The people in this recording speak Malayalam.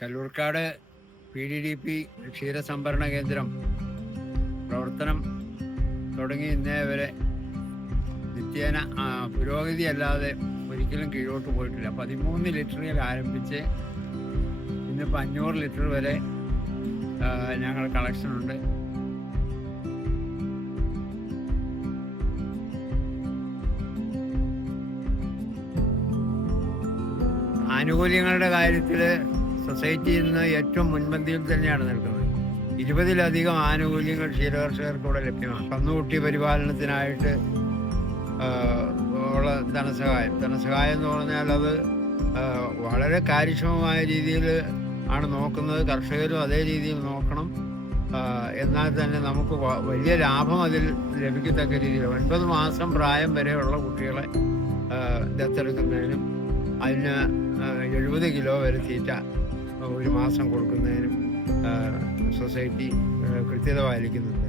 കല്ലൂർക്കാട് PDDP ക്ഷീരസംഭരണ കേന്ദ്രം പ്രവർത്തനം തുടങ്ങി ഇന്നേ വരെ നിത്യേന പുരോഗതി അല്ലാതെ ഒരിക്കലും കീഴോട്ട് പോയിട്ടില്ല. 13 ലിറ്ററിൽ ആരംഭിച്ച് ഇന്നിപ്പോൾ 500 ലിറ്റർ വരെ ഞങ്ങൾ കളക്ഷനുണ്ട്. ആനുകൂല്യങ്ങളുടെ കാര്യത്തിൽ സൊസൈറ്റിയിൽ നിന്ന് ഏറ്റവും മുൻപന്തിയിൽ തന്നെയാണ് നിൽക്കുന്നത്. 20-ലധികം ആനുകൂല്യങ്ങൾ ക്ഷീരകർഷകർക്കൂടെ ലഭ്യമാണ്. കന്നുകുട്ടി പരിപാലനത്തിനായിട്ട് ഉള്ള ധനസഹായം എന്ന് പറഞ്ഞാൽ അത് വളരെ കാര്യക്ഷമമായ രീതിയിൽ ആണ് നോക്കുന്നത്. കർഷകരും അതേ രീതിയിൽ നോക്കണം. എന്നാൽ തന്നെ നമുക്ക് വലിയ ലാഭം അതിൽ ലഭിക്കത്തക്ക രീതിയിൽ 9 മാസം പ്രായം വരെയുള്ള കുട്ടികളെ ദത്തെടുക്കുന്നതിനും അതിന് 70 കിലോ വരെ തീറ്റ ഒരു മാസം കൊടുക്കുന്നതിനും സൊസൈറ്റി കൃത്യത പാലിക്കുന്നുണ്ട്.